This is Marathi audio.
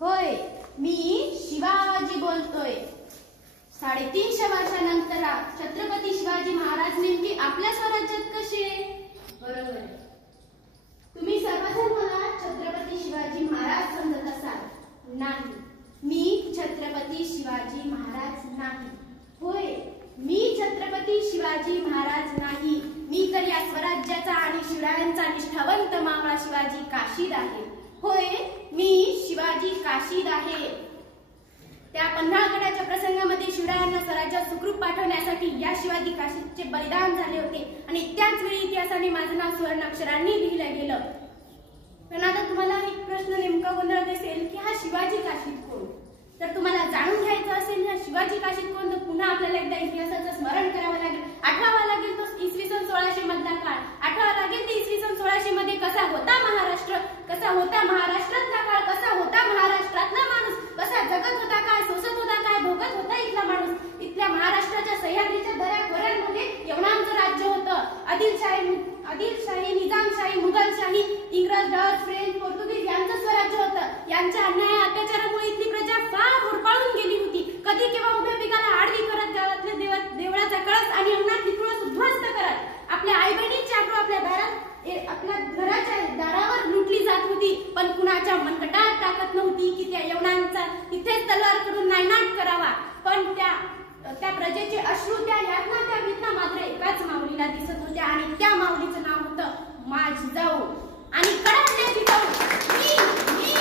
होय, मी शिवाजी बोलतोय. 350 वर्षानंतर छत्रपती शिवाजी महाराज नेमके आपल्या स्वराज्यात कसे? बरोबर आहे. तुम्ही सर्वजण मला छत्रपती शिवाजी महाराज समजत असाल. नाही, मी छत्रपती शिवाजी महाराज नाही. होय, मी छत्रपती शिवाजी महाराज नाही. मी तर या स्वराज्याचा आणि शिवरायांचा निष्ठावंत मावळा शिवाजी काशीद आहे. होय, मी शिवाजी काशीद आहे. त्या पन्हाळगडाच्या प्रसंगामध्ये शिवरायांना स्वराज्यात सुखरूप पाठवण्यासाठी या शिवाजी काशीदचे बलिदान झाले होते आणि त्याच वेळी इतिहासाने माझं नाव सुवर्णाक्षरांनी लिहिलं गेलं. पण आता तुम्हाला एक प्रश्न नेमका गोंधळत असेल की हा शिवाजी काशीद कोण? तर तुम्हाला जाणून घ्यायचं असेल हा शिवाजी काशीद कोण, तर पुन्हा आपल्याला एकदा इतिहासाचं स्मरण करावं लागेल, आठवावा लागेल. तो इसवी सन 1600 मधला काळ आठवावा लागेल. ते इसवी सन 1600 मध्ये कसा होता महाराष्ट्र, कसा होता महाराष्ट्रातला काळ, कसा होता महाराष्ट्रातला माणूस, कसा जगत होता, काय सोसत होता, काय भोगत होता इथला माणूस. इथल्या महाराष्ट्राच्या सह्याद्रीच्या दऱ्याखोऱ्यांमध्ये यवनांचं राज्य होतं. आदिलशाही, निजामशाही, मुघलशाही, इंग्रज, डच, फ्रेंच, पोर्तुगीज यांचं स्वराज्य होतं. यांच्या अन्याय अत्याचारामुळे इथली प्रजा फार होरपाळून गेली होती. कधी केव्हा उभ्या पिकाला आडवी करत, गावातल्या देवळाचा कळस आणि अंगणातली तुळस उद्ध्वस्त करत आपल्या आई बहिणीची आठवण आपल्या घराच्या दारावर लुटली जात होती. पण कुणाच्या मनगटात ताकद नव्हती की त्या यवनांचा तिथेच तलवार करून नायनाट करावा. पण त्या प्रजेचे अश्रू, त्या यातना, त्या वेदना मात्र एकाच माऊलीला दिसत होत्या आणि त्या माऊलीचं नाव होतं माझी जाऊ आणि कडाडण्याची जाऊ. मी